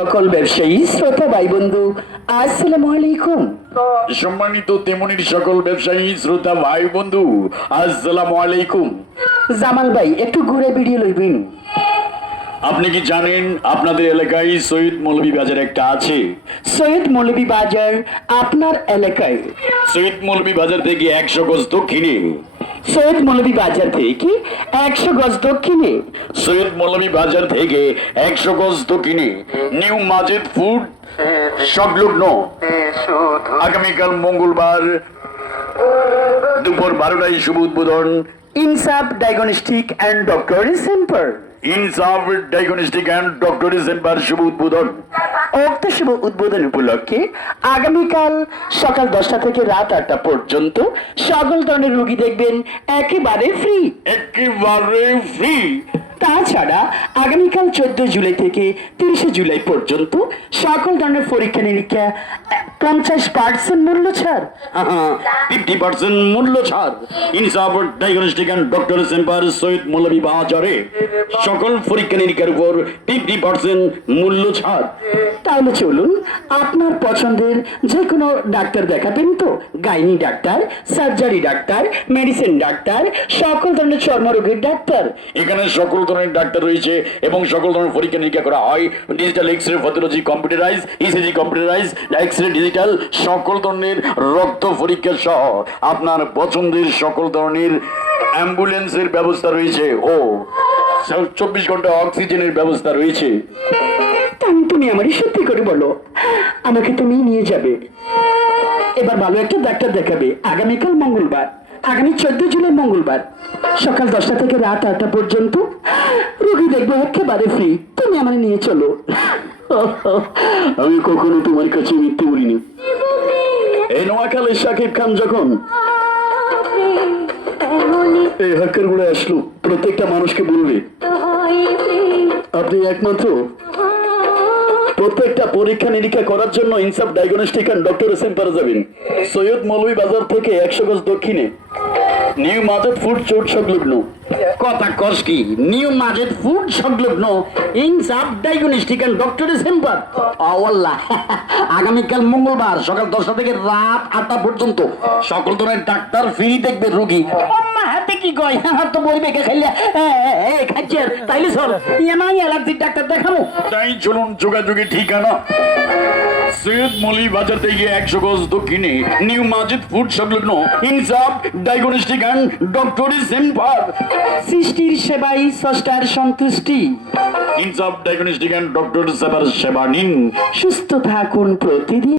সকল ব্যবসায়ী শ্রোতা ভাই বন্ধু আসসালামু আলাইকুম। সম্মানিত তেমনির সকল ব্যবসায়ী শ্রোতা ভাই বন্ধু আসসালামু আলাইকুম। জামাল ভাই একটু ঘুরে বেরিয়ে লইবেন। আপনি কি জানেন আপনাদের এলাকায় সৈয়দ মৌলভী বাজার একটা আছে? সৈয়দ মৌলভী বাজার আপনার এলাকায়? সৈয়দ মৌলভী বাজার থেকে 100 গজ দক্ষিণে। সৈয়দ মৌলভী বাজার থেকে 100 গজ দক্ষিণে। সৈয়দ মৌলভী বাজার থেকে 100 গজ দক্ষিণে নিউ মাজেদ ফুড সংলগ্ন আগামীকাল মঙ্গলবার দুপুর 12টায় শুভ উদ্বোধন। ইনসাফ ডায়াগনস্টিক অ্যান্ড ডক্টরি সেন্টার। ইনসাফ ডায়াগনস্টিক অ্যান্ড ডক্টরি সেন্টার শুভ উদ্বোধন। উক্ত শুভ উদ্বোধন উপলক্ষে আগামীকাল সকাল 10টা থেকে রাত 8টা পর্যন্ত সকল ধরনের রোগী দেখবেন একেবারে ফ্রি। একেবারে ফ্রি। তাছাড়া আগামীকাল 14 জুলাই থেকে 30 জুলাই পর্যন্ত সকল ধরনের পরীক্ষা নিরীক্ষা 50% মূল্য ছাড়। 50% মূল্য ছাড়। Insaf diagnostic and doctor centre সৈয়দ মৌলভী বাজারে সকল পরীক্ষা নিরীক্ষার উপর 50% মূল্য ছাড়। তাহলে চলুন আপনার পছন্দের যে কোনো ডাক্তার দেখাবেন তো? Gynae doctor, surgery doctor, medicine doctor, সকল ধরনের চর্মরোগের ডাক্তার। এখানে সকল ধরনের ডাক্তার রয়েছে এবং সকল ধরনের পরীক্ষা নিরীক্ষা করা হয়। Digital x ray, pathology computerise, ECG computerise, x ray digital, সকল ধরনের রক্ত পরীক্ষা সহ আপনার পছন্দের সকল ধরনের অ্যাম্বুলেন্সের ব্যবস্থা রয়েছে ও 24 ঘন্টা অক্সিজেনের ব্যবস্থা রয়েছে। তুমি আমারই সত্যি করে বলো, আমাকে তুমি নিয়ে যাবে এবার ভালো একটা ডাক্তার দেখাবে আগামীকাল মঙ্গলবার, আগামী 14 জুলাই মঙ্গলবার সকাল 10টা থেকে রাত 8টা পর্যন্ত রোগী দেখবো একেবারে ফ্রি। তুমি আমার নিয়ে চলো। আমি কখনো তোমার কাছে মিথ্যে বলিনি। এই নোয়াখালীর শাকিব খান যখন এই হাক্কার গুলো আসলো, প্রত্যেকটা মানুষকে বলবে আপনি একমাত্র প্রত্যেকটা পরীক্ষা নিরীক্ষা করার জন্য ইনসাফ ডায়াগনস্টিক অ্যান্ড ডক্টর সেন্টারে যাবেন। সৈয়দ মৌলভী বাজার থেকে 100 গজ দক্ষিণে নিউ মাজেদ ফুড চোট সংলগ্ন। কথা কস কি? নিউ মাজেদ ফুড সংলগ্ন ইনসাফ ডায়াগনস্টিক অ্যান্ড ডক্টর সেন্টার। আল্লাহ, আগামীকাল মঙ্গলবার সকাল 10টা থেকে রাত 8টা পর্যন্ত সকল ধরনের ডাক্তার ফ্রি দেখবে রোগী। হাতে কি কয় তো বলবে কে খাইলে খাচ্ছেন তাইলে সর ইয়ামাই অ্যালার্জির ডাক্তার দেখাবো। তাই চলুন, যোগাযোগের ঠিকানা সৈয়দ মৌলভী বাজার থেকে 100 গজ দক্ষিণে নিউ মাজেদ ফুড সংলগ্ন ইনসাফ ডায়াগনস্টিক অ্যান্ড ডক্টরি সেন্টার। সৃষ্টির সেবাই স্রষ্টার সন্তুষ্টি। ইনসাফ ডায়াগনস্টিক অ্যান্ড ডক্টর সেবার সেবা নিন। সুস্থ থাকুন প্রতিদিন।